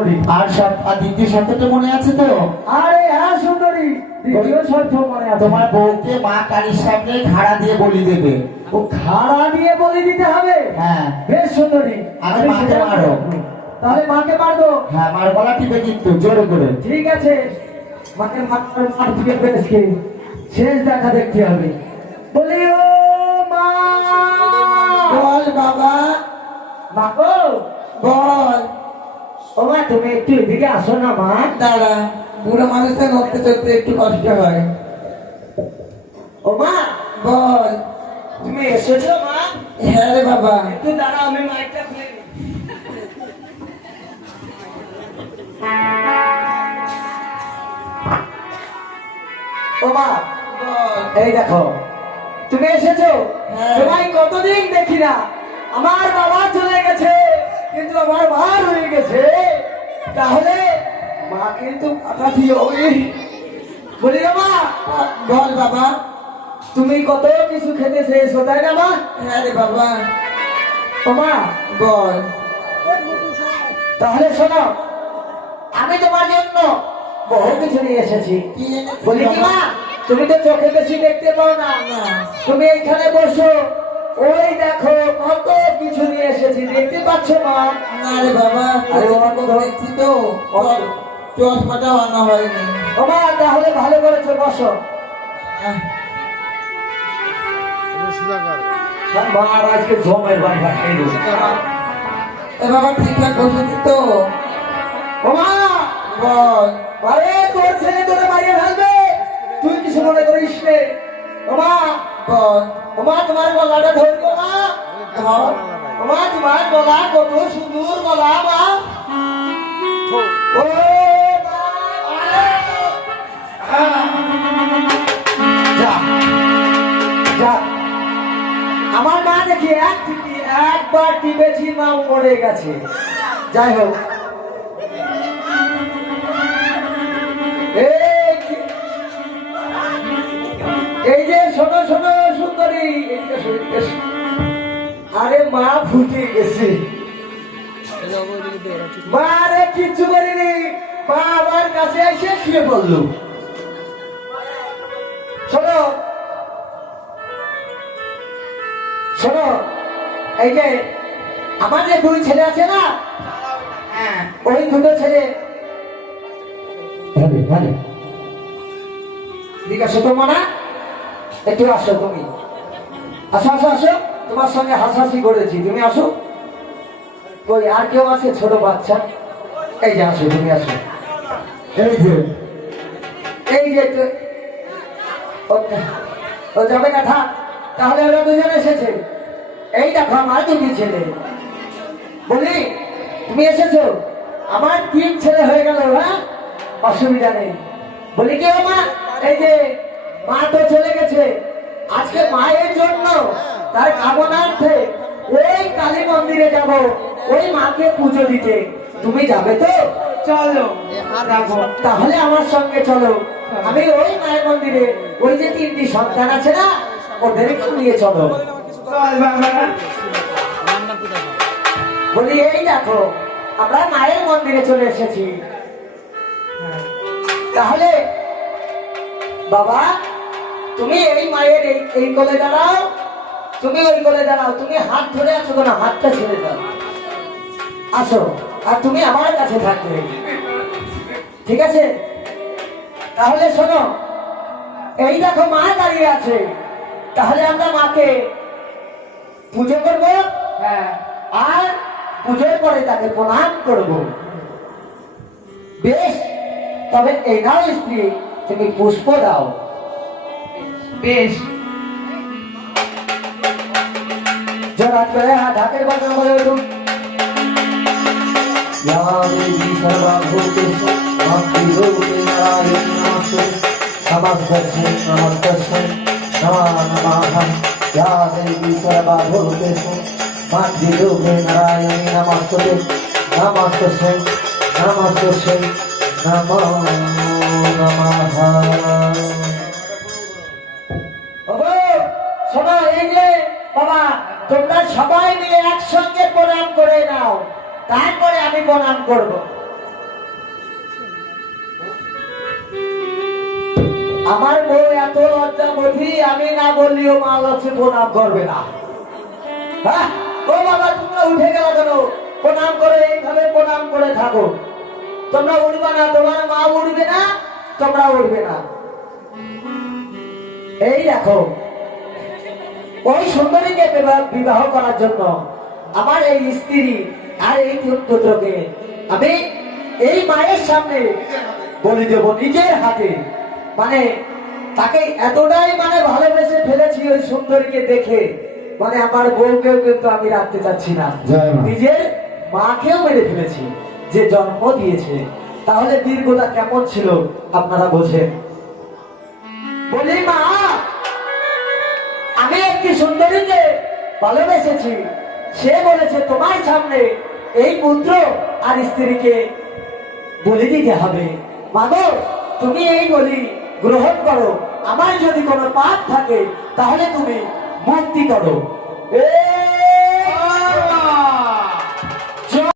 আর দ্বিতীয় শর্তটা মনে আছে তো? আরে হ্যাঁ সুন্দরী, দ্বিতীয় শর্ত মনে আছে। তোমার বউকে মা কালীর সামনে ঘাড়া দিয়ে বলি দেবে। ও ঘাড়া দিয়ে বলি দিতে হবে? হ্যাঁ বেশ সুন্দরী, আমি মাকে মারো। তাহলে মাকে মারবো? হ্যাঁ মার গলা টিপে কিন্তু জোরে করে। ঠিক আছে, মাকে মার দিকে বেশকে শেষ দেখা দেখতে হবে। বলি ও মা। বল বাবা। মা গো বল। ও মা, তুমি একটু এদিকে আসো না মা। দাঁড়া, বুড়ো মানুষের নড়তে চড়তে একটু কষ্ট হয়। ও মা বল। তুমি এসেছো মা? হ্যাঁ রে বাবা। একটু দাঁড়াও, আমি মাইকটা খুলে নিই। ও মা এই দেখো তুমি এসেছো। হ্যাঁ। তোমায় কতদিন দেখি না। আমার বাবা চলে গেছে কিন্তু আমার মা রয়ে গেছে। তাহলে মা কিন্তু পাঠাতি হবে। বলি না মা। বল বাবা। তুমি কত কিছু খেতে চেয়েছো তাই না মা? হ্যাঁ রে বাবা। ও মা বল। তাহলে শোনো, আমি তোমার জন্য বহু কিছু নিয়ে এসেছি। কি এনেছিস বলি কি বাবা? মা, তুমি তো চোখে বেশি দেখতে পাও না। না। তুমি এইখানে বসো, ওই দেখো কত কিছু নিয়ে এসেছি, দেখতে পাচ্ছ মা? না রে বাবা, আরে বাবা, তো দেখছি তো চশমাটাও আনা হয়নি। ও মা তাহলে ভালো করেছো, বসো। মা আর আজকে জমের বাড়ি খেয়ে দেবো। এ বাবা ঠিকঠাক বসেছি তো? ও মা বল। আরে তোর ছেলে তোরে মারিয়ে ফেলবে, তুই কিছু মনে করিস নে। ও মা বল। ও মা, তোমার গলাটা ধরবো মা। ধর। ও মা, তোমার গলা কত সুন্দর গলা মা। ও মা, যা যা। আমার মা দেখি একবার টিপেছি, মা মরে গেছে। যাই হোক, এই যে শোনো শোনো সুন্দরী, এদিকে এসো, এদিকে এসো। আরে মা ফুটে গেছে। মা আরে কিচ্ছু করিনি, মা আমার কাছে এসে শুয়ে পড়লো। শোনো শোনো, এই যে আমার যে দুই ছেলে আছে না, হ্যাঁ। ওই দুটো ছেলে ঠিক আছে তো মানা, একটু আসো তুমি। আসো আসো আসো, তোমার সঙ্গে হাসাহাসি করেছি, তুমি আসো। ওই আর কেউ আছে ছোট বাচ্চা? এই যে আসো, তুমি আসো। এই যে এই যে ও যাবে না, থাক। তাহলে ওরা দুজন এসেছে। এই দেখো আমার দুটি ছেলে। বলি তুমি এসেছো, আমার 3 ছেলে হয়ে গেল। হ্যাঁ, অসুবিধা নেই। বলি কি ও মা, এই যে মা তো চলে গেছে, আজকে মায়ের জন্য তার কামনার্থে ওই কালী মন্দিরে যাব, ওই মাকে পুজো দিতে। তুমি যাবে তো? চলো। তাহলে আমার সঙ্গে চলো। আমি ওই মায়ের মন্দিরে, ওই যে 3টি সন্তান আছে না, ওদেরকে নিয়ে চলো। চল বাবা। বলি এই দেখো আমরা মায়ের মন্দিরে চলে এসেছি। তাহলে বাবা, তুমি এই মায়ের এই কোলে দাঁড়াও, তুমি ওই কোলে দাঁড়াও। তুমি হাত ধরে আছো না, হাতটা ছেড়ে দাও। আসো, আর তুমি আমার কাছে থাকবে, ঠিক আছে? তাহলে শোনো, এই দেখো মা দাঁড়িয়ে আছে। তাহলে আমরা মাকে পুজো করব। হ্যাঁ। আর পুজোর পরে তাকে প্রণাম করব। বেশ, তবে এই নাও স্ত্রী, তুমি পুষ্প দাও। বেশ। জোড়া করে ঢাকের বাজনা বলে উঠুন। ইয়া দেবী সর্বভূতেষু মাতৃরূপে নারায়ণী নমস্তে, নমস্তে নমস্তে নমো নমঃ। ইয়া দেবী সর্বভূতেষু মাতৃরূপে নারায়ণী নমস্তে, নমস্তে নমস্তে নমো নমঃ। শোনো, এই যে বাবা, তোমরা সবাই মিলে একসঙ্গে প্রণাম করে নাও, তারপরে আমি প্রণাম করব। আমার বউ এত লজ্জাবতী, আমি না বললেও মা লক্ষ্মী প্রণাম করবে না। হ্যাঁ, ও বাবা তোমরা উঠে গেল কেন? প্রণাম করে এইভাবে প্রণাম করে থাকো। তোমরা উঠবে না, তোমার মা উঠবে না, তোমরা উঠবে না। এই দেখো, ওই সুন্দরীকে বিবাহ করার জন্য আমার এই স্ত্রী আর এই পুত্রকে আমি এই মায়ের সামনে বলি দেব নিজের হাতে। মানে তাকে এতটাই ভালোবেসে ফেলেছি ওই সুন্দরীকে দেখে, আমার বউকেও কিন্তু আমি রাখতে চাচ্ছি না, নিজের মাকেও মেরে ফেলেছি যে জন্ম দিয়েছে। তাহলে দীর্ঘতা কেমন ছিল আপনারা বোঝেন। বলি মা, আমি একটি সুন্দরীকে ভালোবেসেছি, সে বলেছে তোমার সামনে এই পুত্র আর স্ত্রীকে বলি দিতে হবে। মাগো, তুমি এই বলি গ্রহণ করো, আমার যদি কোনো পাপ থাকে তাহলে তুমি মুক্তি করো।